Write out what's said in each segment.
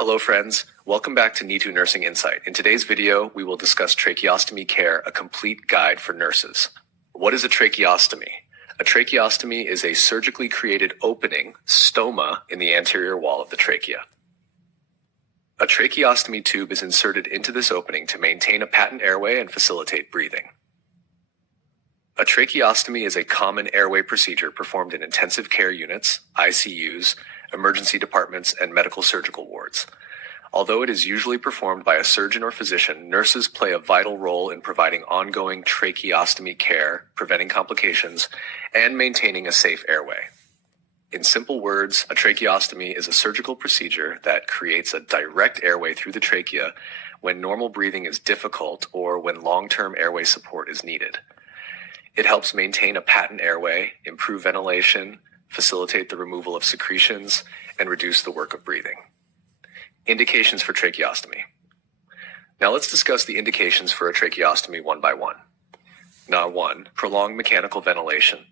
Hello friends, welcome back to NITU Nursing Insight. In today's video, we will discuss tracheostomy care, a complete guide for nurses. What is a tracheostomy? A tracheostomy is a surgically created opening, stoma, in the anterior wall of the trachea. A tracheostomy tube is inserted into this opening to maintain a patent airway and facilitate breathing. A tracheostomy is a common airway procedure performed in intensive care units, ICUs, emergency departments, and medical surgical wards. Although it is usually performed by a surgeon or physician, nurses play a vital role in providing ongoing tracheostomy care, preventing complications, and maintaining a safe airway. In simple words, a tracheostomy is a surgical procedure that creates a direct airway through the trachea when normal breathing is difficult or when long-term airway support is needed. It helps maintain a patent airway, improve ventilation, facilitate the removal of secretions, and reduce the work of breathing. Indications for tracheostomy. Now let's discuss the indications for a tracheostomy one by one. Now 1. Prolonged mechanical ventilation.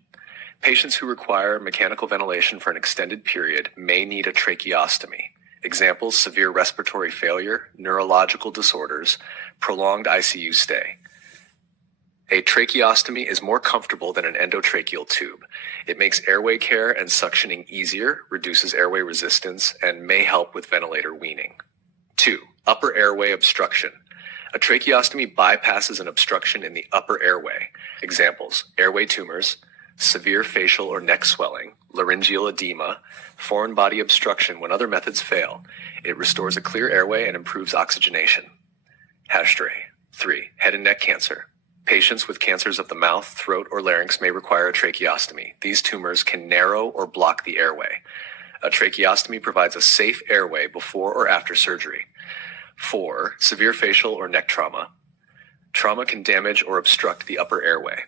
Patients who require mechanical ventilation for an extended period may need a tracheostomy. Examples: severe respiratory failure, neurological disorders, prolonged ICU stay. A tracheostomy is more comfortable than an endotracheal tube. It makes airway care and suctioning easier, reduces airway resistance, and may help with ventilator weaning. 2. Upper airway obstruction. A tracheostomy bypasses an obstruction in the upper airway. Examples: airway tumors, severe facial or neck swelling, laryngeal edema, foreign body obstruction. When other methods fail, it restores a clear airway and improves oxygenation. #3. Head and neck cancer. Patients with cancers of the mouth, throat, or larynx may require a tracheostomy. These tumors can narrow or block the airway. A tracheostomy provides a safe airway before or after surgery. 4. Severe facial or neck trauma. Trauma can damage or obstruct the upper airway.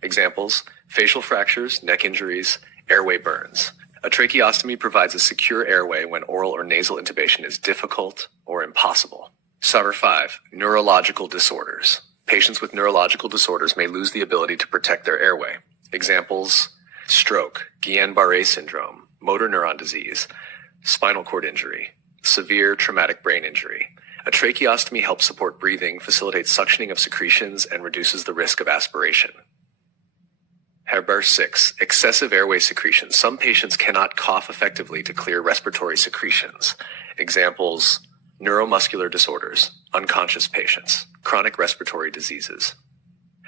Examples: facial fractures, neck injuries, airway burns. A tracheostomy provides a secure airway when oral or nasal intubation is difficult or impossible. 5. Neurological disorders. Patients with neurological disorders may lose the ability to protect their airway. Examples: stroke, Guillain-Barré syndrome, motor neuron disease, spinal cord injury, severe traumatic brain injury. A tracheostomy helps support breathing, facilitates suctioning of secretions, and reduces the risk of aspiration. 6. Excessive airway secretions. Some patients cannot cough effectively to clear respiratory secretions. Examples: neuromuscular disorders, unconscious patients, chronic respiratory diseases.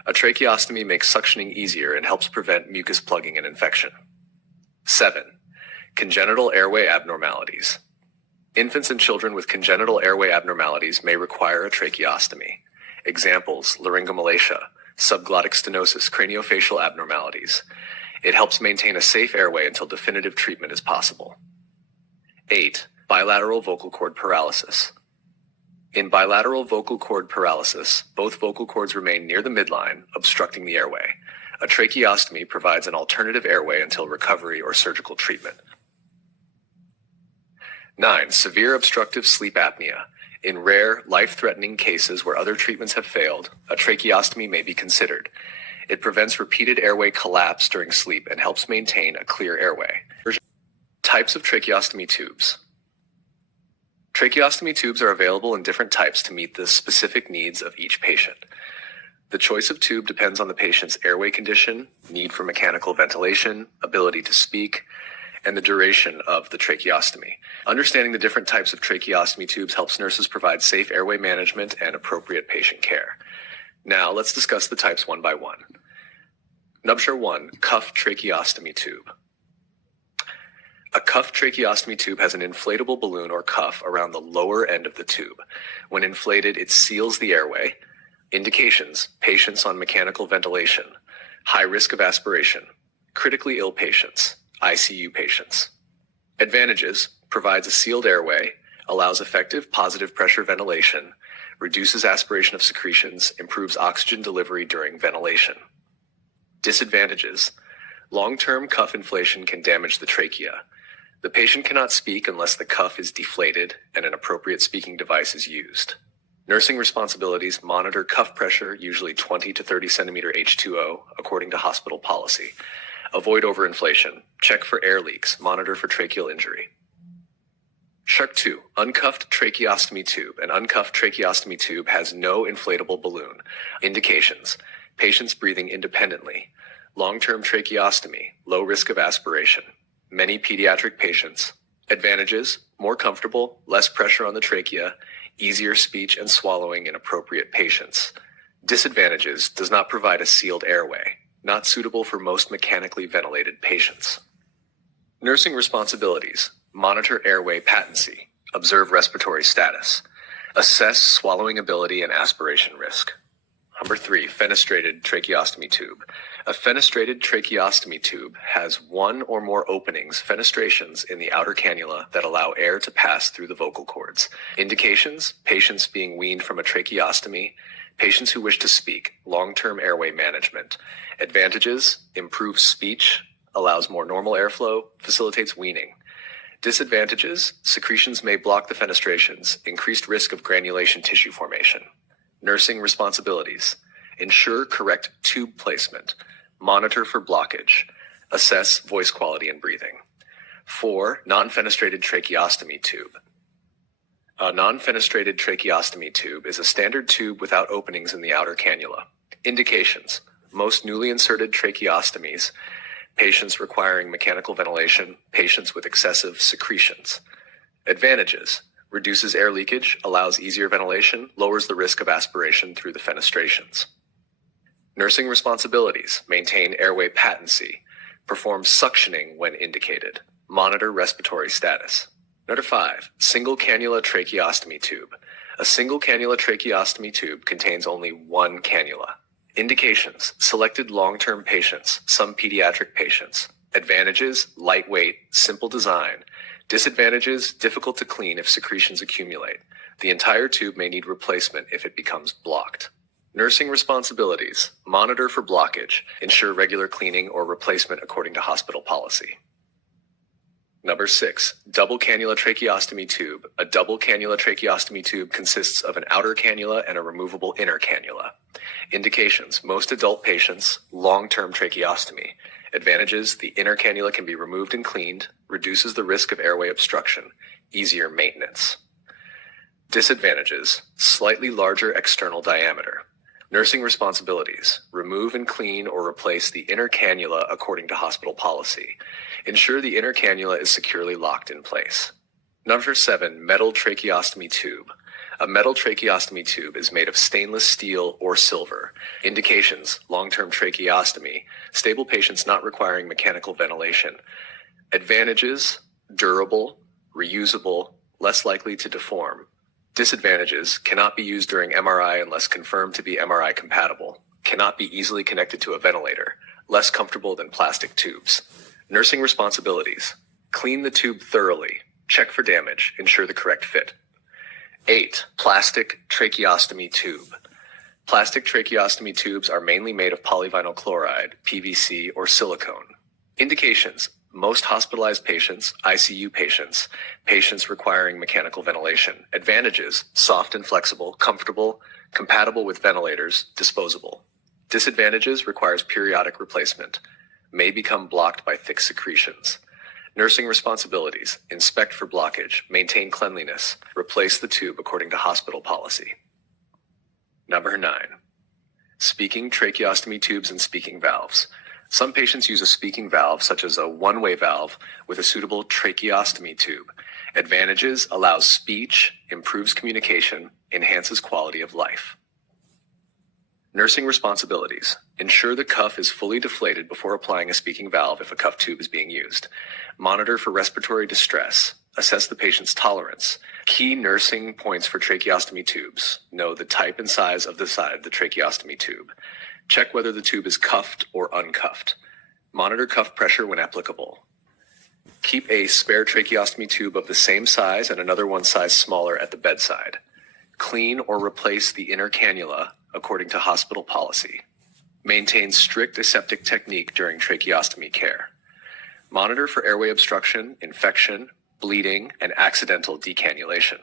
A tracheostomy makes suctioning easier and helps prevent mucus plugging and infection. 7. Congenital airway abnormalities. Infants and children with congenital airway abnormalities may require a tracheostomy. Examples: laryngomalacia, subglottic stenosis, craniofacial abnormalities. It helps maintain a safe airway until definitive treatment is possible. 8. Bilateral vocal cord paralysis. In bilateral vocal cord paralysis, both vocal cords remain near the midline, obstructing the airway. A tracheostomy provides an alternative airway until recovery or surgical treatment. 9. Severe obstructive sleep apnea. In rare, life-threatening cases where other treatments have failed, a tracheostomy may be considered. It prevents repeated airway collapse during sleep and helps maintain a clear airway. Types of tracheostomy tubes. Tracheostomy tubes are available in different types to meet the specific needs of each patient. The choice of tube depends on the patient's airway condition, need for mechanical ventilation, ability to speak, and the duration of the tracheostomy. Understanding the different types of tracheostomy tubes helps nurses provide safe airway management and appropriate patient care. Now, let's discuss the types one by one. 1. Cuff tracheostomy tube. A cuff tracheostomy tube has an inflatable balloon or cuff around the lower end of the tube. When inflated, it seals the airway. Indications: patients on mechanical ventilation, high risk of aspiration, critically ill patients, ICU patients. Advantages: provides a sealed airway, allows effective positive pressure ventilation, reduces aspiration of secretions, improves oxygen delivery during ventilation. Disadvantages: long-term cuff inflation can damage the trachea. The patient cannot speak unless the cuff is deflated and an appropriate speaking device is used. Nursing responsibilities: monitor cuff pressure, usually 20 to 30 centimeter H2O, according to hospital policy. Avoid overinflation. Check for air leaks. Monitor for tracheal injury. Shark 2. Uncuffed tracheostomy tube. An uncuffed tracheostomy tube has no inflatable balloon. Indications: patients breathing independently. Long-term tracheostomy. Low risk of aspiration. Many pediatric patients. Advantages: more comfortable, less pressure on the trachea, easier speech and swallowing in appropriate patients. Disadvantages: does not provide a sealed airway. Not suitable for most mechanically ventilated patients. Nursing responsibilities: monitor airway patency, observe respiratory status, assess swallowing ability and aspiration risk. Number 3, fenestrated tracheostomy tube. A fenestrated tracheostomy tube has one or more openings, fenestrations, in the outer cannula that allow air to pass through the vocal cords. Indications: patients being weaned from a tracheostomy, patients who wish to speak, long-term airway management. Advantages: improves speech, allows more normal airflow, facilitates weaning. Disadvantages: secretions may block the fenestrations, increased risk of granulation tissue formation. Nursing responsibilities: ensure correct tube placement, monitor for blockage, assess voice quality and breathing. 4. Non-fenestrated tracheostomy tube. A non-fenestrated tracheostomy tube is a standard tube without openings in the outer cannula. Indications: most newly inserted tracheostomies, patients requiring mechanical ventilation, patients with excessive secretions. Advantages: reduces air leakage, allows easier ventilation, lowers the risk of aspiration through the fenestrations. Nursing responsibilities: maintain airway patency, perform suctioning when indicated, monitor respiratory status. Number 5, single cannula tracheostomy tube. A single cannula tracheostomy tube contains only one cannula. Indications: selected long-term patients, some pediatric patients. Advantages: lightweight, simple design. Disadvantages: difficult to clean if secretions accumulate. The entire tube may need replacement if it becomes blocked. Nursing responsibilities: monitor for blockage, ensure regular cleaning or replacement according to hospital policy. Number 6, double cannula tracheostomy tube. A double cannula tracheostomy tube consists of an outer cannula and a removable inner cannula. Indications: most adult patients, long-term tracheostomy. Advantages: the inner cannula can be removed and cleaned, reduces the risk of airway obstruction, easier maintenance. Disadvantages: slightly larger external diameter. Nursing responsibilities: remove and clean or replace the inner cannula according to hospital policy. Ensure the inner cannula is securely locked in place. Number 7, metal tracheostomy tube. A metal tracheostomy tube is made of stainless steel or silver. Indications: long-term tracheostomy, stable patients not requiring mechanical ventilation. Advantages: durable, reusable, less likely to deform. Disadvantages: cannot be used during MRI unless confirmed to be MRI compatible. Cannot be easily connected to a ventilator. Less comfortable than plastic tubes. Nursing responsibilities: clean the tube thoroughly, check for damage, ensure the correct fit. 8. Plastic tracheostomy tube. Plastic tracheostomy tubes are mainly made of polyvinyl chloride, PVC, or silicone. Indications: most hospitalized patients, ICU patients, patients requiring mechanical ventilation. Advantages: soft and flexible, comfortable, compatible with ventilators, disposable. Disadvantages: requires periodic replacement. May become blocked by thick secretions. Nursing responsibilities: inspect for blockage, maintain cleanliness, replace the tube according to hospital policy. Number 9. Speaking tracheostomy tubes and speaking valves. Some patients use a speaking valve, such as a one-way valve, with a suitable tracheostomy tube. Advantages: allows speech, improves communication, enhances quality of life. Nursing responsibilities: ensure the cuff is fully deflated before applying a speaking valve if a cuff tube is being used. Monitor for respiratory distress. Assess the patient's tolerance. Key nursing points for tracheostomy tubes: know the type and size of the side of the tracheostomy tube. Check whether the tube is cuffed or uncuffed. Monitor cuff pressure when applicable. Keep a spare tracheostomy tube of the same size and another one size smaller at the bedside. Clean or replace the inner cannula according to hospital policy. Maintain strict aseptic technique during tracheostomy care. Monitor for airway obstruction, infection, bleeding, and accidental decannulation.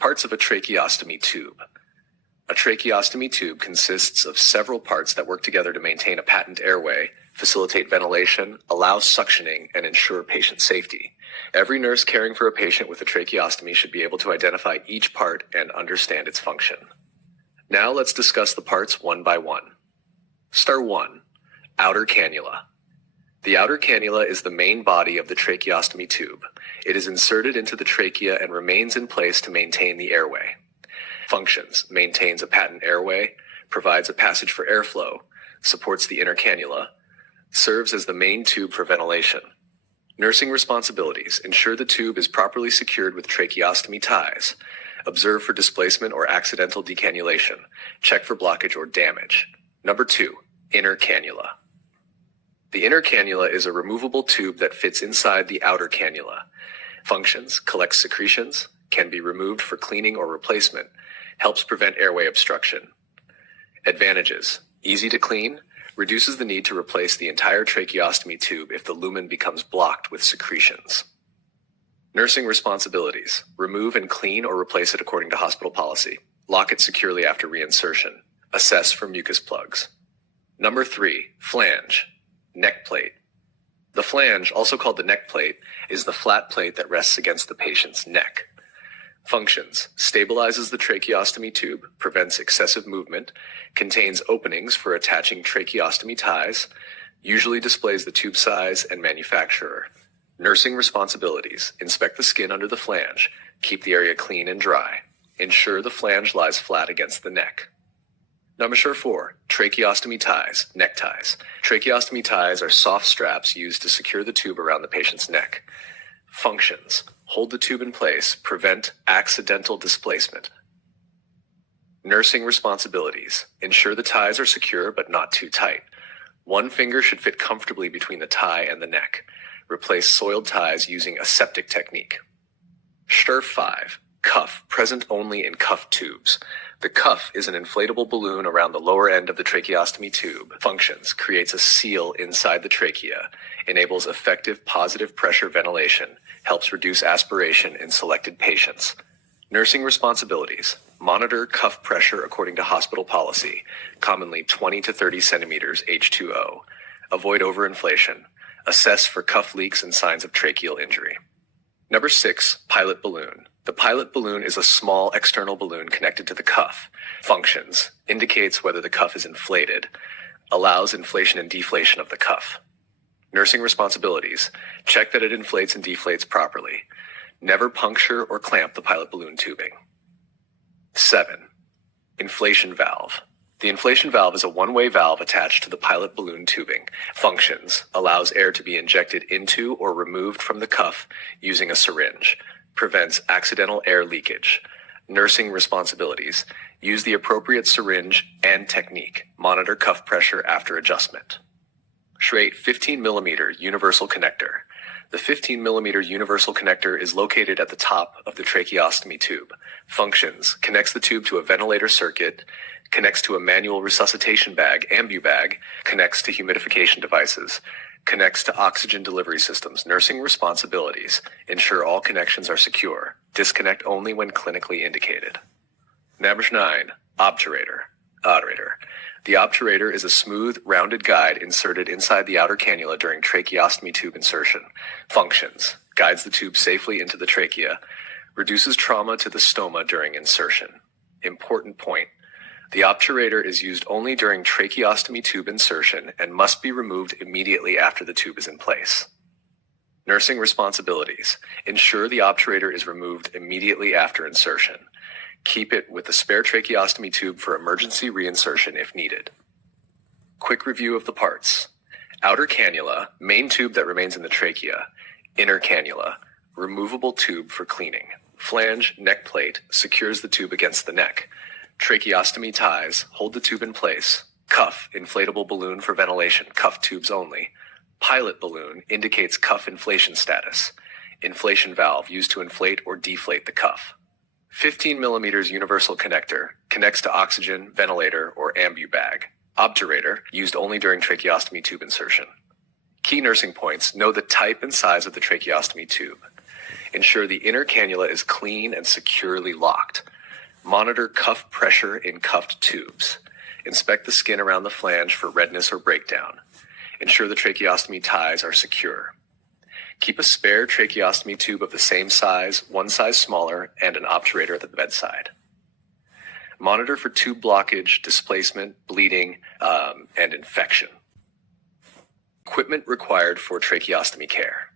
Parts of a tracheostomy tube. A tracheostomy tube consists of several parts that work together to maintain a patent airway, facilitate ventilation, allow suctioning, and ensure patient safety. Every nurse caring for a patient with a tracheostomy should be able to identify each part and understand its function. Now let's discuss the parts one by one. Star 1. Outer cannula. The outer cannula is the main body of the tracheostomy tube. It is inserted into the trachea and remains in place to maintain the airway. Functions: maintains a patent airway, provides a passage for airflow, supports the inner cannula, serves as the main tube for ventilation. Nursing responsibilities: ensure the tube is properly secured with tracheostomy ties, observe for displacement or accidental decannulation, check for blockage or damage. Number 2. Inner cannula. The inner cannula is a removable tube that fits inside the outer cannula. Functions: collects secretions, can be removed for cleaning or replacement, helps prevent airway obstruction. Advantages: easy to clean, reduces the need to replace the entire tracheostomy tube if the lumen becomes blocked with secretions. Nursing responsibilities: remove and clean or replace it according to hospital policy, lock it securely after reinsertion, assess for mucus plugs. Number 3. Flange. Neck plate. The flange, also called the neck plate, is the flat plate that rests against the patient's neck. Functions: stabilizes the tracheostomy tube, prevents excessive movement, contains openings for attaching tracheostomy ties, usually displays the tube size and manufacturer. Nursing responsibilities: inspect the skin under the flange, keep the area clean and dry, ensure the flange lies flat against the neck. Number 4. Tracheostomy ties, neck ties. Tracheostomy ties are soft straps used to secure the tube around the patient's neck. Functions: hold the tube in place, prevent accidental displacement. Nursing responsibilities: ensure the ties are secure but not too tight. One finger should fit comfortably between the tie and the neck. Replace soiled ties using aseptic technique. Stir 5. Cuff, present only in cuff tubes. The cuff is an inflatable balloon around the lower end of the tracheostomy tube. Functions: creates a seal inside the trachea, enables effective positive pressure ventilation, helps reduce aspiration in selected patients. Nursing responsibilities: monitor cuff pressure according to hospital policy, commonly 20 to 30 centimeters H2O. Avoid overinflation. Assess for cuff leaks and signs of tracheal injury. Number 6. Pilot balloon. The pilot balloon is a small external balloon connected to the cuff. Functions: indicates whether the cuff is inflated, allows inflation and deflation of the cuff. Nursing responsibilities: check that it inflates and deflates properly. Never puncture or clamp the pilot balloon tubing. 7. Inflation valve. The inflation valve is a one-way valve attached to the pilot balloon tubing. Functions: allows air to be injected into or removed from the cuff using a syringe. Prevents accidental air leakage. Nursing responsibilities: use the appropriate syringe and technique. Monitor cuff pressure after adjustment. Straight 15 millimeter universal connector. The 15 millimeter universal connector is located at the top of the tracheostomy tube. Functions: connects the tube to a ventilator circuit, connects to a manual resuscitation bag, ambu bag, connects to humidification devices, connects to oxygen delivery systems. Nursing responsibilities: ensure all connections are secure. Disconnect only when clinically indicated. Number 9. Obturator. The obturator is a smooth, rounded guide inserted inside the outer cannula during tracheostomy tube insertion. Functions: guides the tube safely into the trachea, reduces trauma to the stoma during insertion. Important point: the obturator is used only during tracheostomy tube insertion and must be removed immediately after the tube is in place. Nursing responsibilities: ensure the obturator is removed immediately after insertion. Keep it with the spare tracheostomy tube for emergency reinsertion if needed. Quick review of the parts. Outer cannula, main tube that remains in the trachea. Inner cannula, removable tube for cleaning. Flange, neck plate, secures the tube against the neck. Tracheostomy ties, hold the tube in place. Cuff, inflatable balloon for ventilation, cuff tubes only. Pilot balloon indicates cuff inflation status. Inflation valve used to inflate or deflate the cuff. 15 millimeters universal connector, connects to oxygen, ventilator, or ambu bag. Obturator, used only during tracheostomy tube insertion. Key nursing points: know the type and size of the tracheostomy tube. Ensure the inner cannula is clean and securely locked. Monitor cuff pressure in cuffed tubes. Inspect the skin around the flange for redness or breakdown. Ensure the tracheostomy ties are secure. Keep a spare tracheostomy tube of the same size, one size smaller, and an obturator at the bedside. Monitor for tube blockage, displacement, bleeding, and infection. Equipment required for tracheostomy care.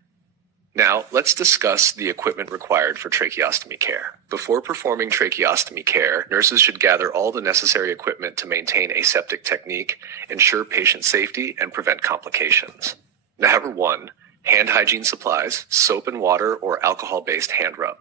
Now, let's discuss the equipment required for tracheostomy care. Before performing tracheostomy care, nurses should gather all the necessary equipment to maintain aseptic technique, ensure patient safety, and prevent complications. Number 1, hand hygiene supplies, soap and water or alcohol-based hand rub.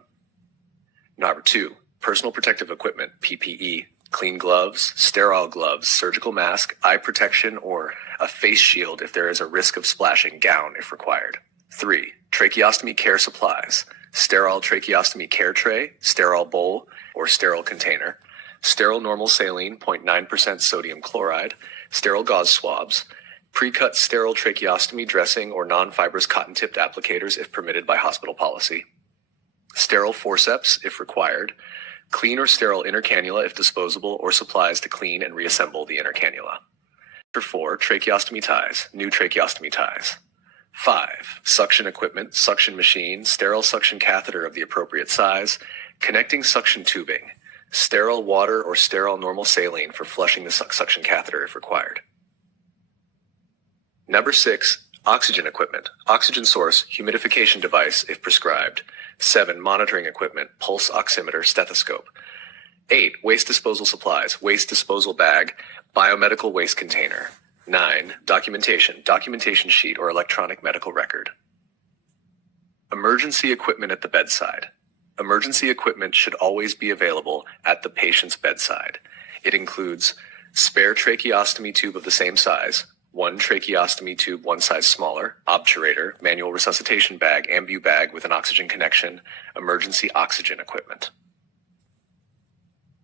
Number 2, personal protective equipment, PPE, clean gloves, sterile gloves, surgical mask, eye protection, or a face shield if there is a risk of splashing, gown if required. 3, tracheostomy care supplies, sterile tracheostomy care tray, sterile bowl or sterile container, sterile normal saline 0.9% sodium chloride, sterile gauze swabs, pre-cut sterile tracheostomy dressing or non-fibrous cotton-tipped applicators if permitted by hospital policy, sterile forceps if required, clean or sterile inner cannula if disposable, or supplies to clean and reassemble the inner cannula. Number 4, tracheostomy ties, new tracheostomy ties. 5, suction equipment, suction machine, sterile suction catheter of the appropriate size, connecting suction tubing, sterile water or sterile normal saline for flushing the suction catheter if required. Number 6, oxygen equipment, oxygen source, humidification device if prescribed. 7, monitoring equipment, pulse oximeter, stethoscope. 8, waste disposal supplies, waste disposal bag, biomedical waste container. 9, documentation sheet or electronic medical record. Emergency equipment at the bedside. Emergency equipment should always be available at the patient's bedside. It includes spare tracheostomy tube of the same size, one tracheostomy tube one size smaller, obturator, manual resuscitation bag, ambu bag with an oxygen connection, emergency oxygen equipment.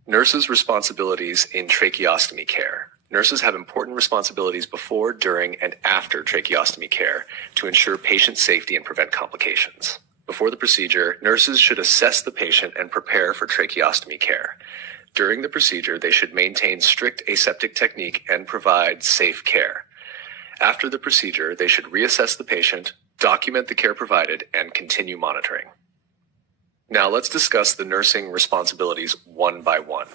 Nurses' responsibilities in tracheostomy care. Nurses have important responsibilities before, during, and after tracheostomy care to ensure patient safety and prevent complications. Before the procedure, nurses should assess the patient and prepare for tracheostomy care. During the procedure, they should maintain strict aseptic technique and provide safe care. After the procedure, they should reassess the patient, document the care provided, and continue monitoring. Now let's discuss the nursing responsibilities one by one.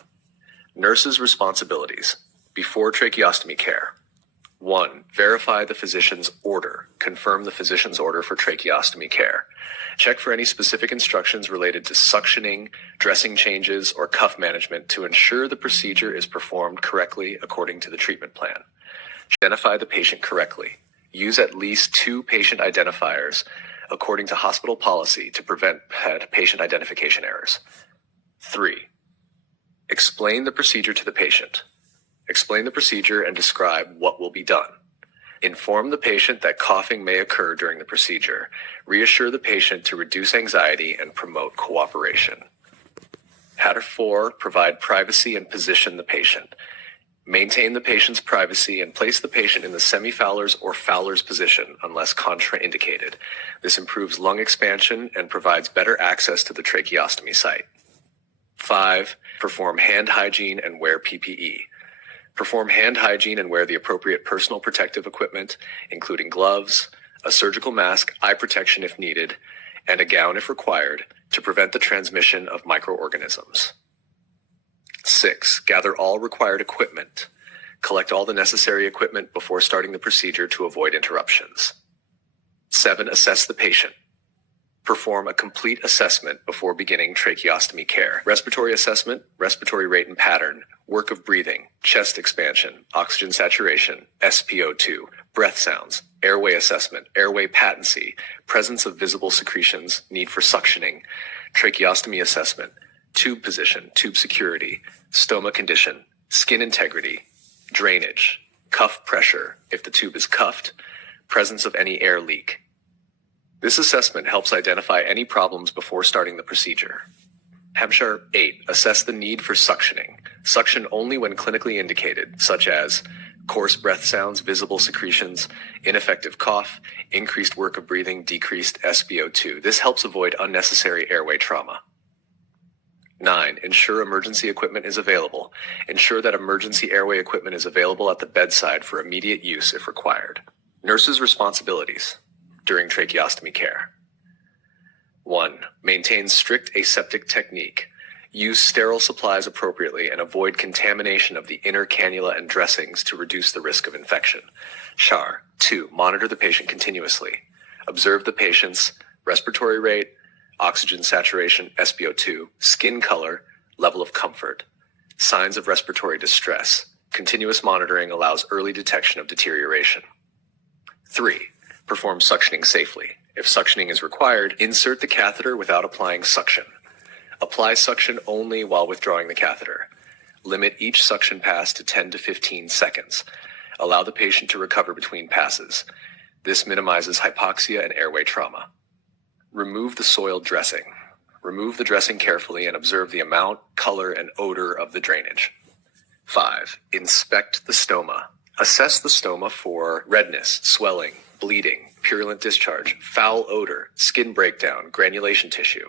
Nurses' responsibilities. Before tracheostomy care. 1, verify the physician's order. Confirm the physician's order for tracheostomy care. Check for any specific instructions related to suctioning, dressing changes, or cuff management to ensure the procedure is performed correctly according to the treatment plan. Identify the patient correctly. Use at least 2 patient identifiers according to hospital policy to prevent patient identification errors. 3, explain the procedure to the patient. Explain the procedure and describe what will be done. Inform the patient that coughing may occur during the procedure. Reassure the patient to reduce anxiety and promote cooperation. 4, provide privacy and position the patient. Maintain the patient's privacy and place the patient in the semi-Fowler's or Fowler's position unless contraindicated. This improves lung expansion and provides better access to the tracheostomy site. 5, perform hand hygiene and wear PPE. Perform hand hygiene and wear the appropriate personal protective equipment, including gloves, a surgical mask, eye protection if needed, and a gown if required, to prevent the transmission of microorganisms. 6, gather all required equipment. Collect all the necessary equipment before starting the procedure to avoid interruptions. 7, assess the patient. Perform a complete assessment before beginning tracheostomy care. Respiratory assessment, respiratory rate and pattern, work of breathing, chest expansion, oxygen saturation, SpO2, breath sounds, airway assessment, airway patency, presence of visible secretions, need for suctioning, tracheostomy assessment, tube position, tube security, stoma condition, skin integrity, drainage, cuff pressure, if the tube is cuffed, presence of any air leak. This assessment helps identify any problems before starting the procedure. Hampshire 8, assess the need for suctioning. Suction only when clinically indicated, such as coarse breath sounds, visible secretions, ineffective cough, increased work of breathing, decreased SpO2. This helps avoid unnecessary airway trauma. 9, ensure emergency equipment is available. Ensure that emergency airway equipment is available at the bedside for immediate use if required. Nurses' responsibilities during tracheostomy care. 1. Maintain strict aseptic technique. Use sterile supplies appropriately and avoid contamination of the inner cannula and dressings to reduce the risk of infection. SHAR. 2. Monitor the patient continuously. Observe the patient's respiratory rate, oxygen saturation, SpO2, skin color, level of comfort, signs of respiratory distress. Continuous monitoring allows early detection of deterioration. 3. Perform suctioning safely. If suctioning is required, insert the catheter without applying suction. Apply suction only while withdrawing the catheter. Limit each suction pass to 10 to 15 seconds. Allow the patient to recover between passes. This minimizes hypoxia and airway trauma. Remove the soiled dressing. Remove the dressing carefully and observe the amount, color, and odor of the drainage. 5. Inspect the stoma. Assess the stoma for redness, swelling, bleeding, purulent discharge, foul odor, skin breakdown, granulation tissue.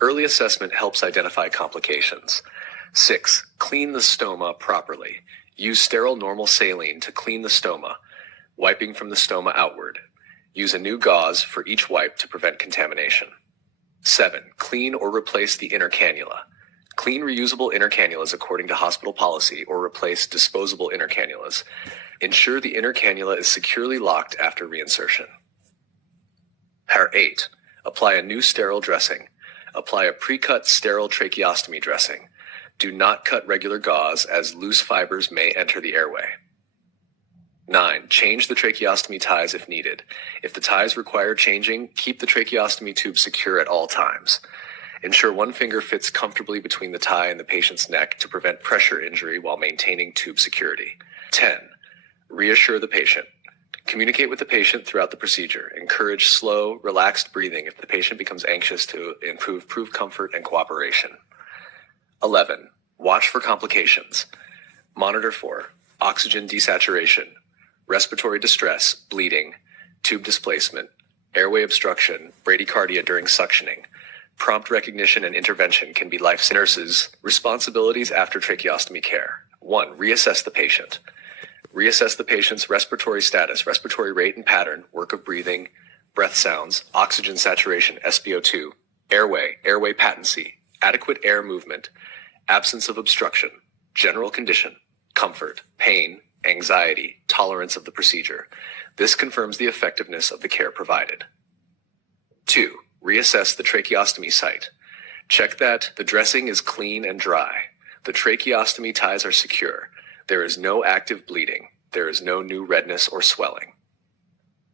Early assessment helps identify complications. 6. Clean the stoma properly. Use sterile normal saline to clean the stoma, wiping from the stoma outward. Use a new gauze for each wipe to prevent contamination. 7. Clean or replace the inner cannula. Clean reusable inner cannulas according to hospital policy or replace disposable inner cannulas. Ensure the inner cannula is securely locked after reinsertion. 8. Apply a new sterile dressing. Apply a pre-cut sterile tracheostomy dressing. Do not cut regular gauze as loose fibers may enter the airway. 9. Change the tracheostomy ties if needed. If the ties require changing, keep the tracheostomy tube secure at all times. Ensure one finger fits comfortably between the tie and the patient's neck to prevent pressure injury while maintaining tube security. 10. Reassure the patient. Communicate with the patient throughout the procedure. Encourage slow, relaxed breathing if the patient becomes anxious to improve comfort and cooperation. 11. Watch for complications. Monitor for oxygen desaturation, respiratory distress, bleeding, tube displacement, airway obstruction, bradycardia during suctioning. Prompt recognition and intervention can be life-saving. Nurses' responsibilities after tracheostomy care. 1. Reassess the patient. Reassess the patient's respiratory status, respiratory rate and pattern, work of breathing, breath sounds, oxygen saturation, SpO2, airway patency, adequate air movement, absence of obstruction, general condition, comfort, pain, anxiety, tolerance of the procedure. This confirms the effectiveness of the care provided. 2. Reassess the tracheostomy site. Check that the dressing is clean and dry. The tracheostomy ties are secure. There is no active bleeding. There is no new redness or swelling.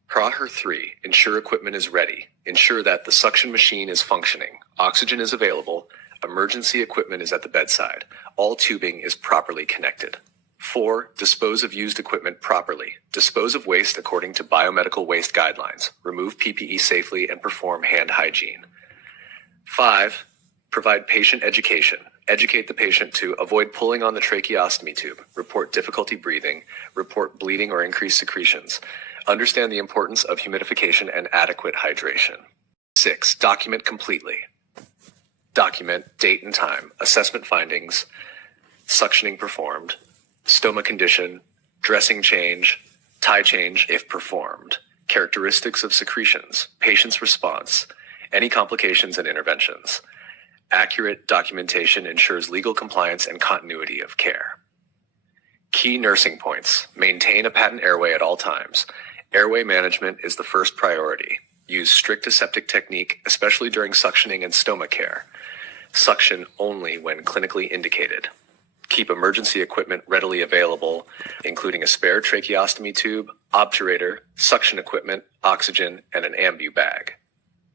Praher 3. Ensure equipment is ready. Ensure that the suction machine is functioning. Oxygen is available. Emergency equipment is at the bedside. All tubing is properly connected. 4. Dispose of used equipment properly. Dispose of waste according to biomedical waste guidelines. Remove PPE safely and perform hand hygiene. 5. Provide patient education. Educate the patient to avoid pulling on the tracheostomy tube, report difficulty breathing, report bleeding or increased secretions. Understand the importance of humidification and adequate hydration. 6. Document completely. Document date and time, assessment findings, suctioning performed, stoma condition, dressing change, tie change if performed, characteristics of secretions, patient's response, any complications and interventions. Accurate documentation ensures legal compliance and continuity of care. Key nursing points. Maintain a patent airway at all times. Airway management is the first priority. Use strict aseptic technique, especially during suctioning and stoma care. Suction only when clinically indicated. Keep emergency equipment readily available, including a spare tracheostomy tube, obturator, suction equipment, oxygen, and an ambu bag.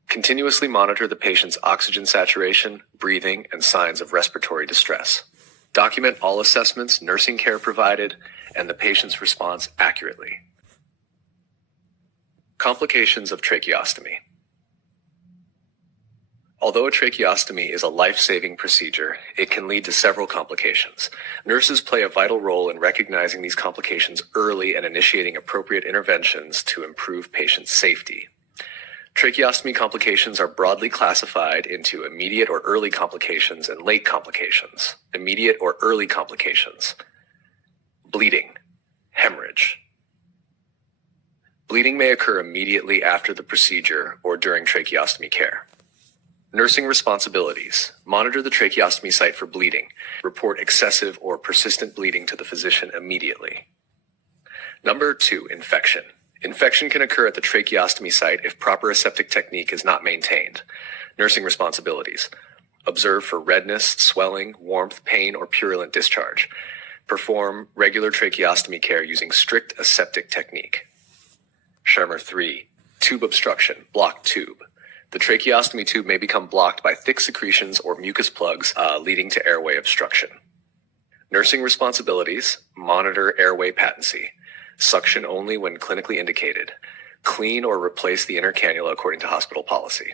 Continuously monitor the patient's oxygen saturation, breathing, and signs of respiratory distress. Document all assessments, nursing care provided, and the patient's response accurately. Complications of tracheostomy. Although a tracheostomy is a life-saving procedure, it can lead to several complications. Nurses play a vital role in recognizing these complications early and initiating appropriate interventions to improve patient safety. Tracheostomy complications are broadly classified into immediate or early complications and late complications. Immediate or early complications. Bleeding, hemorrhage. Bleeding may occur immediately after the procedure or during tracheostomy care. Nursing responsibilities. Monitor the tracheostomy site for bleeding. Report excessive or persistent bleeding to the physician immediately. Number 2, infection. Infection can occur at the tracheostomy site if proper aseptic technique is not maintained. Nursing responsibilities. Observe for redness, swelling, warmth, pain, or purulent discharge. Perform regular tracheostomy care using strict aseptic technique. Number 3, tube obstruction, blocked tube. The tracheostomy tube may become blocked by thick secretions or mucus plugs, leading to airway obstruction. Nursing responsibilities. Monitor airway patency. Suction only when clinically indicated. Clean or replace the inner cannula according to hospital policy.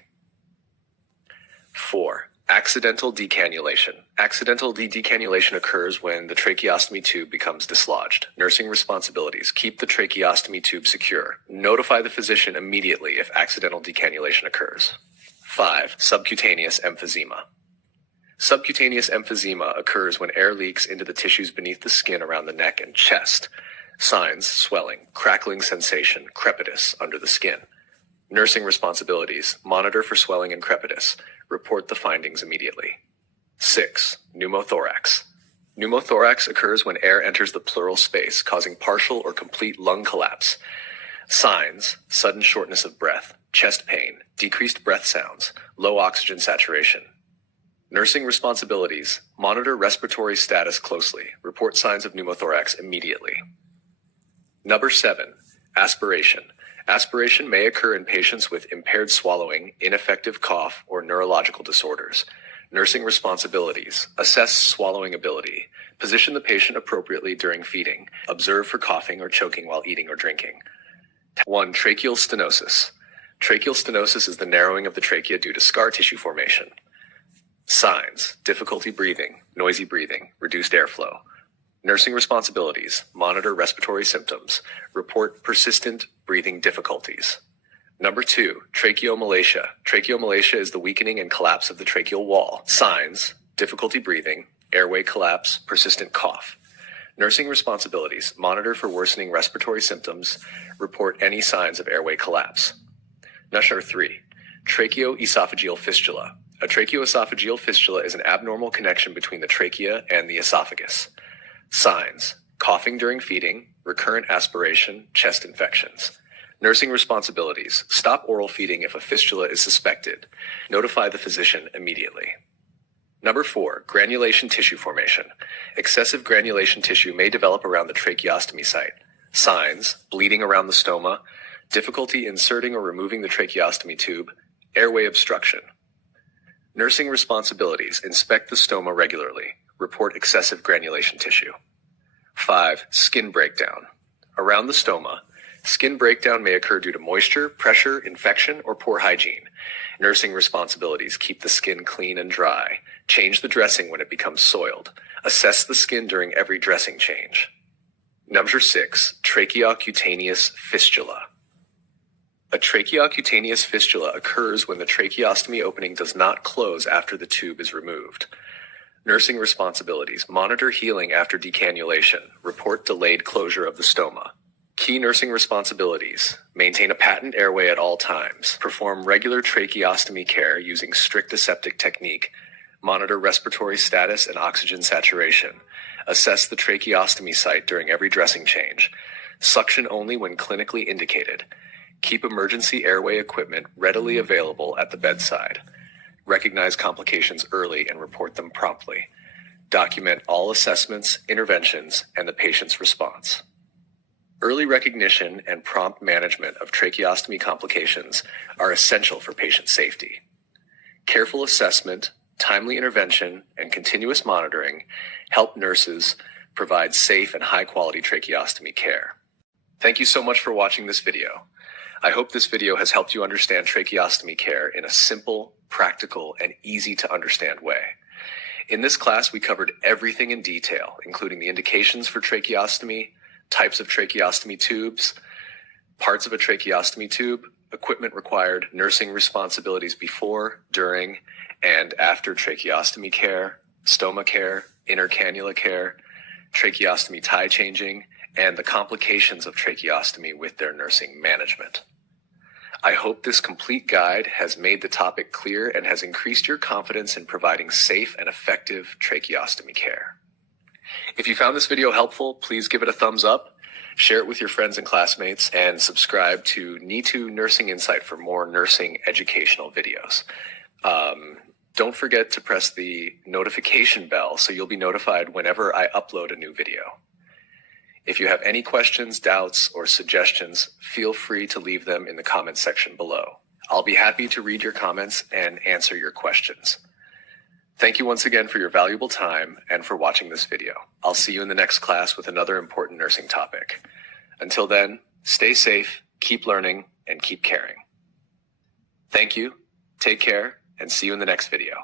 4. Accidental decannulation. Accidental decannulation occurs when the tracheostomy tube becomes dislodged. Nursing responsibilities. Keep the tracheostomy tube secure. Notify the physician immediately if accidental decannulation occurs. 5. Subcutaneous emphysema. Subcutaneous emphysema occurs when air leaks into the tissues beneath the skin around the neck and chest. Signs: swelling, crackling sensation, crepitus under the skin. Nursing responsibilities. Monitor for swelling and crepitus. Report the findings immediately. 6. Pneumothorax. Pneumothorax occurs when air enters the pleural space, causing partial or complete lung collapse. Signs: sudden shortness of breath, chest pain, decreased breath sounds, low oxygen saturation. Nursing responsibilities. Monitor respiratory status closely. Report signs of pneumothorax immediately. Number 7. Aspiration. Aspiration may occur in patients with impaired swallowing, ineffective cough, or neurological disorders. Nursing responsibilities. Assess swallowing ability. Position the patient appropriately during feeding. Observe for coughing or choking while eating or drinking. 1. Tracheal stenosis. Tracheal stenosis is the narrowing of the trachea due to scar tissue formation. Signs: difficulty breathing, noisy breathing, reduced airflow. Nursing responsibilities. Monitor respiratory symptoms. Report persistent breathing difficulties. Number 2, tracheomalacia. Tracheomalacia is the weakening and collapse of the tracheal wall. Signs: difficulty breathing, airway collapse, persistent cough. Nursing responsibilities. Monitor for worsening respiratory symptoms. Report any signs of airway collapse. Number 3, tracheoesophageal fistula. A tracheoesophageal fistula is an abnormal connection between the trachea and the esophagus. Signs: coughing during feeding, recurrent aspiration, chest infections. Nursing responsibilities. Stop oral feeding if a fistula is suspected. Notify the physician immediately. Number 4, granulation tissue formation. Excessive granulation tissue may develop around the tracheostomy site. Signs: bleeding around the stoma, difficulty inserting or removing the tracheostomy tube, airway obstruction. Nursing responsibilities. Inspect the stoma regularly. Report excessive granulation tissue. 5. Skin breakdown. Around the stoma, skin breakdown may occur due to moisture, pressure, infection, or poor hygiene. Nursing responsibilities. Keep the skin clean and dry. Change the dressing when it becomes soiled. Assess the skin during every dressing change. Number 6. Tracheocutaneous fistula. A tracheocutaneous fistula occurs when the tracheostomy opening does not close after the tube is removed. Nursing responsibilities. Monitor healing after decannulation. Report delayed closure of the stoma. Key nursing responsibilities. Maintain a patent airway at all times. Perform regular tracheostomy care using strict aseptic technique. Monitor respiratory status and oxygen saturation. Assess the tracheostomy site during every dressing change. Suction only when clinically indicated. Keep emergency airway equipment readily available at the bedside. Recognize complications early and report them promptly. Document all assessments, interventions, and the patient's response. Early recognition and prompt management of tracheostomy complications are essential for patient safety. Careful assessment, timely intervention, and continuous monitoring help nurses provide safe and high-quality tracheostomy care. Thank you so much for watching this video. I hope this video has helped you understand tracheostomy care in a simple, practical, and easy to understand way. In this class, we covered everything in detail, including the indications for tracheostomy, types of tracheostomy tubes, parts of a tracheostomy tube, equipment required, nursing responsibilities before, during, and after tracheostomy care, stoma care, inner cannula care, tracheostomy tie changing, and the complications of tracheostomy with their nursing management. I hope this complete guide has made the topic clear and has increased your confidence in providing safe and effective tracheostomy care. If you found this video helpful, please give it a thumbs up, share it with your friends and classmates, and subscribe to NE2 Nursing Insight for more nursing educational videos. Don't forget to press the notification bell so you'll be notified whenever I upload a new video. If you have any questions, doubts, or suggestions, feel free to leave them in the comments section below. I'll be happy to read your comments and answer your questions. Thank you once again for your valuable time and for watching this video. I'll see you in the next class with another important nursing topic. Until then, stay safe, keep learning, and keep caring. Thank you, take care, and see you in the next video.